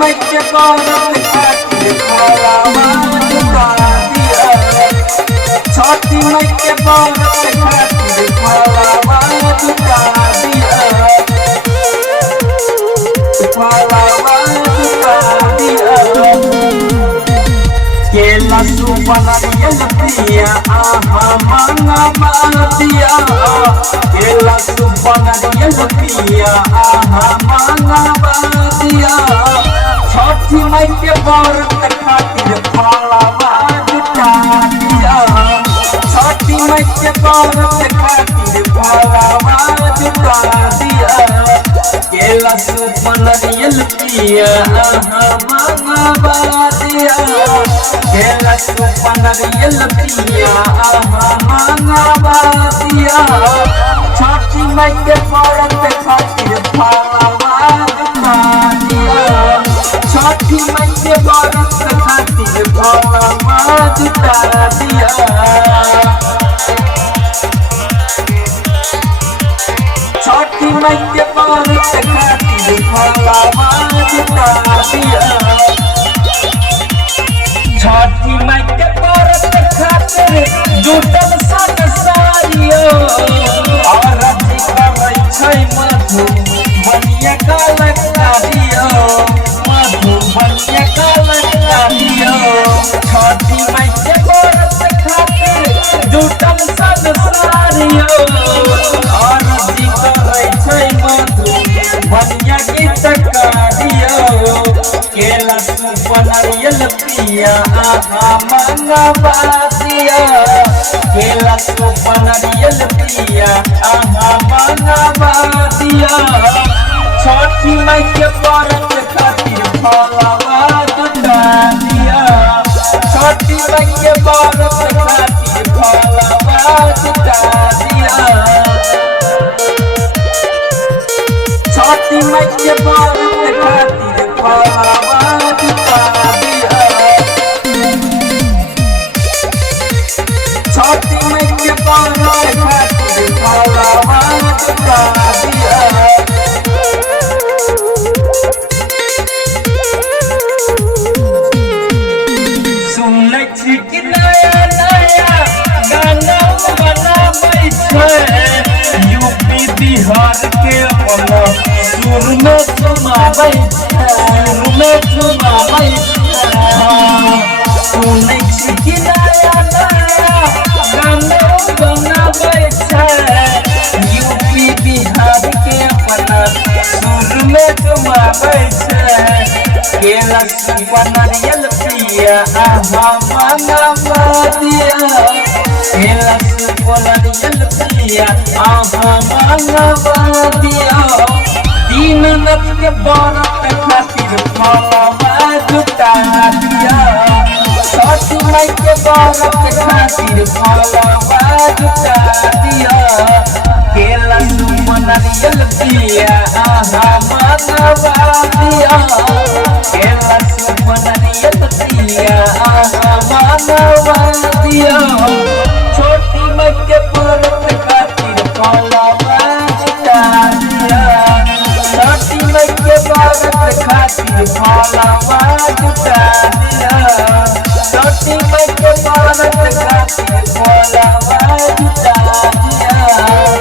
मैं के बारत खातिर फलवा जुटा दिया। छठी मैं के बारत खातिर फलवा जुटा दिया। फलवा जुटा दिया। केला सुपनारियल पिया आहा मंगवा दिया। केला सुपनारियल पिया आहा मंगवा दिया। छठी माई के व्रत खातिर फलवा जुटा दिया। छठी माई के व्रत खातिर फलवा जुटा दिया। केला सुपनारियल पिया आहा मंगवा दिया। केला सुपनारियल पिया आहा मंगवा दिया। छठी माई के व्रत खातिर फलवा जुटा दिया। छठी माई के व्रत खातिर फलवा जुटा दिया। छठी माई के व्रत खातिर फलवा जुटा दिया। छठी माई के व्रत खातिर जुटल सन सारियो। आरती करै छै मधु बनिया कलकारियो। मधु बनिया कलकारियो। छठी माई के व्रत खातिर जुटल सन सारियो। आरती करै छै मधु बनिया गीतकारियो। केला सुपनारियल पिया आहा मंगवा दिया। केला सुपनारियल पिया आहा मंगवा दिया। छठी माई के व्रत खातिर फलवा जुटा दिया। छठी माई के व्रत खातिर फलवा जुटा दिया। छठी माई के व्रत खातिर फलवा जुटा दिया। छठी माई के व्रत खातिर फलवा जुटा दिया। सुनै छी कि नया नया गाना बनाबै छै। यूपी बिहार के अपना सुर में सुनाबै छै। सुर में सुनाबै छै। सुनै छी कि नया नया गाना बनाबै छै। यूपी बिहार के अपना सुर में सुनाबै छै। केला सुपनारियल पिया आहा मंगवा दिया। केला सुपनारियल पिया आहा मंगवा दिया। दीननाथ के व्रत खातिर फलवा जुटा दिया। छठी माई के व्रत खातिर फलवा जुटा दिया। केला सुपनारियल पिया आहा मंगवा दिया। केला सुपनारियल पिया आहा मंगवा दिया। छठी माई के व्रत खातिर फलवा जुटा दिया। छठी माई के व्रत खातिर फलवा जुटा दिया। छठी माई के व्रत खातिर फलवा जुटा दिया।